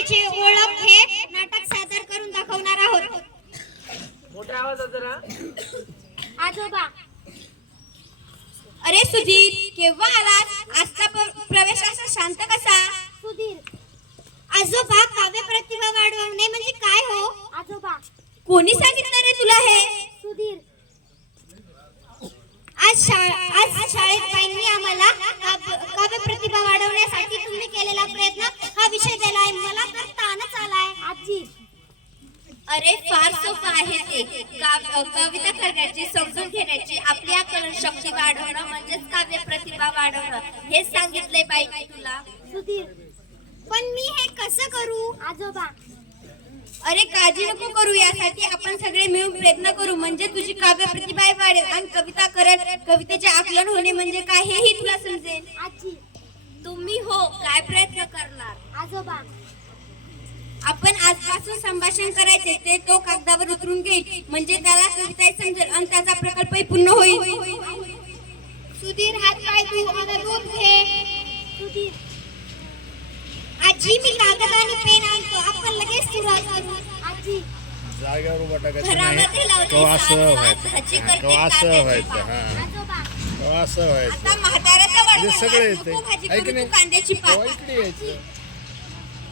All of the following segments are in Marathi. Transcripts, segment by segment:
ओळख हे नाटक सादर करून दाखवणार आहोत. मोठ्या आवाजात जरा. आजोबा. अरे सुधीर केव्हा आलास? आजचा प्रवेश असा शांत कसा? सुधीर. आजोबा काव्य प्रतिभा वाढवणे म्हणजे काय हो? आजोबा. कोणी सांगितलं आहे ते. काव- कविता करण्याची समजून घेण्याची आपली आकलन शक्ती वाढवणं म्हणजेच काव्य प्रतिभा वाढवणं हेच सांगितलंय बाई तुला. सुधीर पण मी हे कसं करू? आजोबा. अरे काळजी नको करू यासाठी आपण सगळे मिळून प्रयत्न करू. म्हणजे तुझी काव्य प्रतिभा वाढेल आणि कविता करत कवितेचे आकलन होणे म्हणजे काय हेही तुला समजेल. आजी. तुम्ही हो काय प्रयत्न करणार? आजोबा. आपण आजपासून संभाषण करायचे ते तो कागदावर उतरून घेईल. म्हणजे त्याला कविता समजेल आणि त्याचा प्रकल्पही पूर्ण होईल. सुधीर हात पाय तू दूध घे. सुधीर. आजी मी कागद आणि पेन आणतो. आपण लगेच सुरुवात करू. आजी. जागेवर उभा घरामध्ये लावलेली असं व्हायचं. भाजी हा, करते कवा असं कांद्याची व्हायचं पात. हा. आजोबा. कवा असं व्हायचं. आता म्हाताऱ्याचं म्हणजे वाटतं सगळं आज येते. नको भाजी आहे की करू, नाही कांद्याची पात. इकडे यायचं.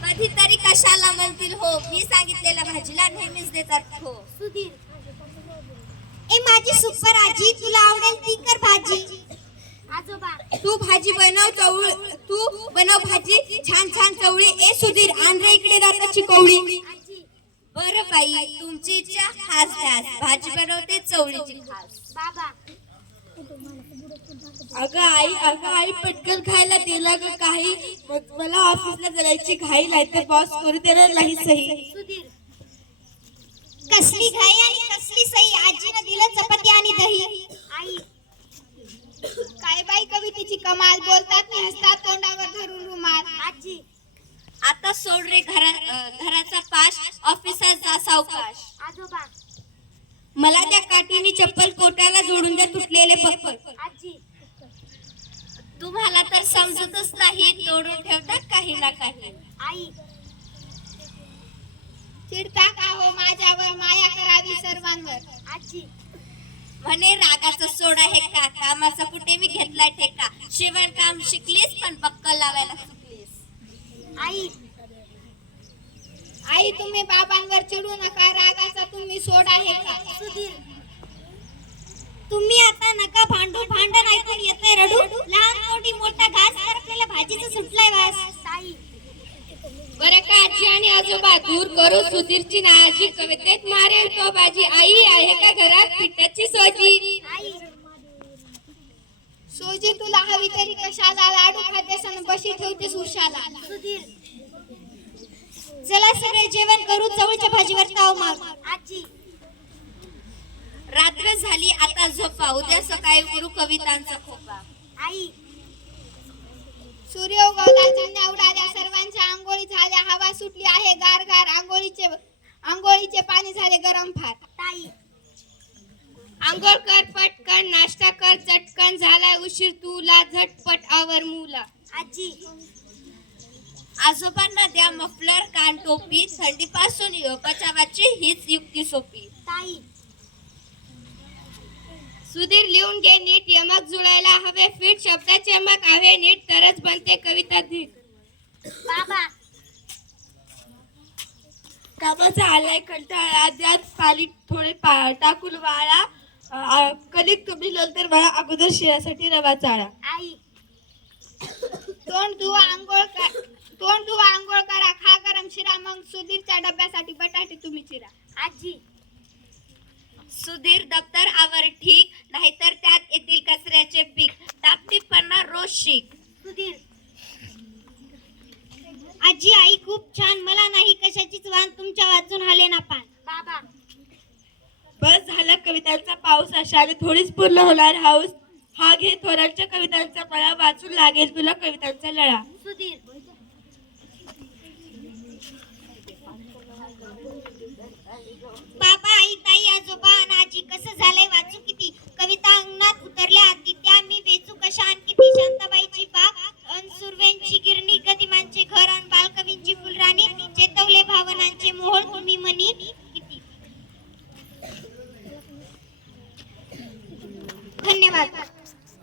कधीतरी कशाला म्हणतील? हो मी सांगितलेल्या भाजीला नेहमीच देतात. हो. सुधीर. ए माझी सुपर आजी तुला आवडेल ती कर भाजी. आजोबा. तू भाजी बनव चवळी. तू बनव भाजी. छान छान चवळी. ए सुधीर आण रे इकडे दाताची कवळी. बर बाई तुमची इच्छा हाच द्यास भाजी बनवते चवळीची खास. बाबा. अगं आई अगं आई पटकन खायला दिलं ग काही. मग मला ऑफिसला जायची घाई नाही तर बॉस करू देणार नाही सही. सुधीर कसली घाई आणि कसली सई आजीनं दिलं चपाती आणि दही. आई काय बाई कवितेची कमाल बोलतात नाही हसतात तोंडावर धरून रुमाल. आजी आता सोड रे घरा घराचा पाश ऑफिसात जा सावकाश. आजोबा. मला त्या काठीने चप्पल कोटाला जोडून द्या तुटलेले पप्पल. आजी तुम्हाला तर समजतच नाही तोडून ठेवतात काही ना काही. आई. चिडता का हो माझ्यावर माया करावी सर्वांवर. आजी. म्हणे रागाचा सोडा हे का? कामाचा कुठे मी घेतलाय ठेका शिवण काम शिकलीस पण बक्कल लावायला चुकलीस. आई. आई तुम्ही बाबांवर चिडू नका रागाचा तुम्ही सोडा हे का? सुधीर. तुम्ही आता नका भांडू भांडण ऐकून येते रडू लहान मोठी मोठा घास तर आपल्याला भाजीचं सुटलाय वास ताई बरं का आजी आणि आजोबा दूर करू सुधीरची कवितेत मारेल तो बाजी. आई आहे का घरात? पिठाची सोजी. सोजी तुला हवी तरी कशाला लाडू खातेस आणि बशी ठेवतेस उशाला. चला सगळे जेवण करू चवळीच्या भाजीवर ताव मार. आजी. रात्र झाली आता झोपा. उद्या सकाळी गुरु कवितांचा खोपा. आई. सूर्य उगवला चिमण्या उडाल्या सर्वांच्या आंघोळी झाल्या हवा सुटली आहे गार गार आंघोळीचे आंघोळीचे पाणी झाले गरम फार. ताई. आंघोळ कर पटकन नाश्ता कर चटकन झालाय उशीर तुला झटपट आवर मुला. आजी. आजोबांना द्या मफलर कान टोपी थंडीपासून योग बचावाची हीच युक्ती सोपी. ताई. सुधीर लिहून घे नीट यमक जुळायला हवे फिट शब्दाचे यमक हवे नीट तरच बनते कविता धीट बाबा. कामाचा आलाय कंटाळा. त्यात पाली थोडे पा- टाकून वाळा. कणिक कमी नंतर मला अगोदर शिरासाठी रवा चाळा. आई. तोंड धुवा आंघोळ कर तोंड धुवा आंघोळ करा. खा गरम शिरा मग सुधीरच्या डब्यासाठी बटाटे तुम्ही चिरा. आजी. सुधीर दप्तर आवर ठीक नाहीतर त्यात येतील कचऱ्याचे पीक टापटीपणा रोज शिक सुधीर आजी आई खूप छान मला नाही कशाचीच वाण तुमच्या वाचून आले ना पान बाबा बस झाला कवितांचा अशाने थोडीच पूर्ण होणार. हाऊस हा घे थोरांच्या कवितांचा मला वाचून लागेल तुला कवितांचा लळा. सुधीर. बाबा आई ताई आजोबा